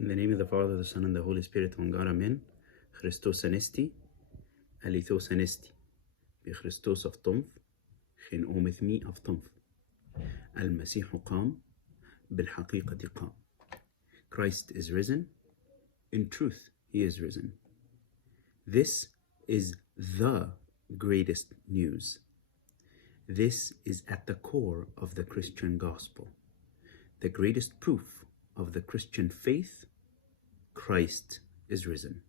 In the name of the Father, the Son, and the Holy Spirit, one God, Amen. Christos anesti, alithos anesti. بخريستوس أفطنف خين أومثمي أفطنف. المسيح قام بالحقيقة قام. Christ is risen. In truth, he is risen. This is the greatest news. This is at the core of the Christian gospel. The greatest proof of the Christian faith, Christ is risen.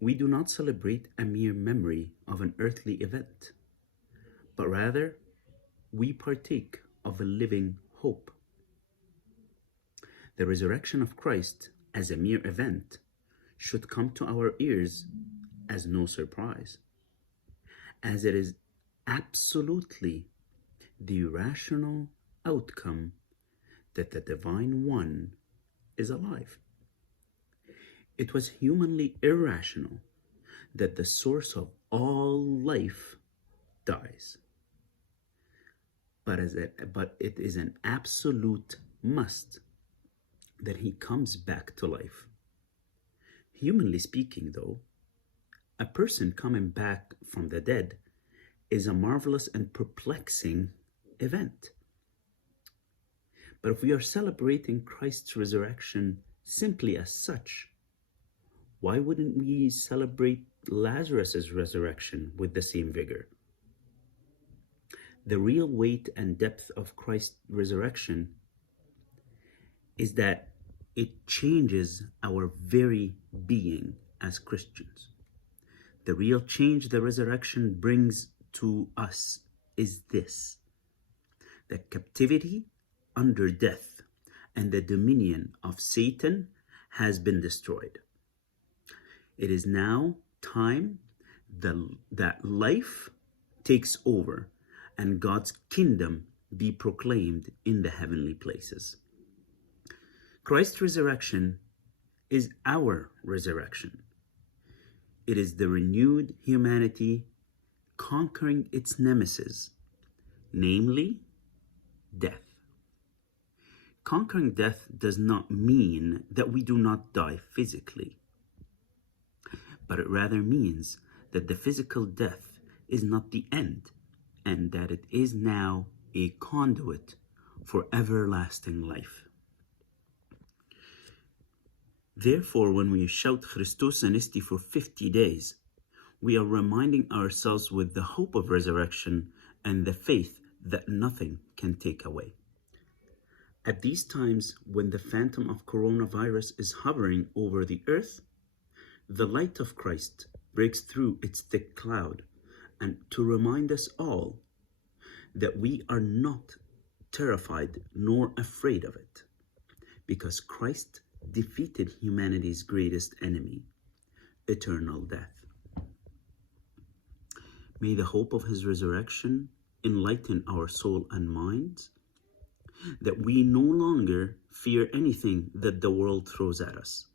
We do not celebrate a mere memory of an earthly event, but rather we partake of a living hope. The resurrection of Christ as a mere event should come to our ears as no surprise, as it is absolutely the rational outcome that the Divine One is alive. It was humanly irrational that the source of all life dies. But it is an absolute must that he comes back to life. Humanly speaking, though, a person coming back from the dead is a marvelous and perplexing event. But if we are celebrating Christ's resurrection simply as such, why wouldn't we celebrate Lazarus' resurrection with the same vigor? The real weight and depth of Christ's resurrection is that it changes our very being as Christians. The real change the resurrection brings to us is this: the captivity under death and the dominion of Satan has been destroyed. It is now time that life takes over and God's kingdom be proclaimed in the heavenly places. Christ's resurrection is our resurrection. It is the renewed humanity conquering its nemesis, namely death. Conquering death does not mean that we do not die physically, but it rather means that the physical death is not the end, and that it is now a conduit for everlasting life. Therefore, when we shout Christos anesti for 50 days, we are reminding ourselves with the hope of resurrection and the faith that nothing can take away. At these times, when the phantom of coronavirus is hovering over the earth, the light of Christ breaks through its thick cloud, and to remind us all that we are not terrified nor afraid of it, because Christ defeated humanity's greatest enemy, eternal death. May the hope of his resurrection enlighten our soul and minds, that we no longer fear anything that the world throws at us.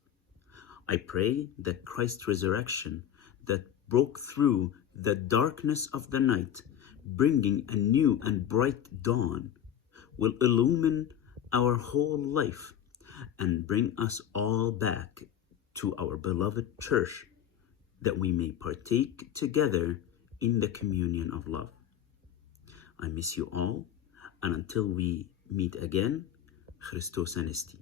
I pray that Christ's resurrection that broke through the darkness of the night, bringing a new and bright dawn, will illumine our whole life and bring us all back to our beloved church, that we may partake together in the communion of love. I miss you all, and until we meet again, Christos anesti.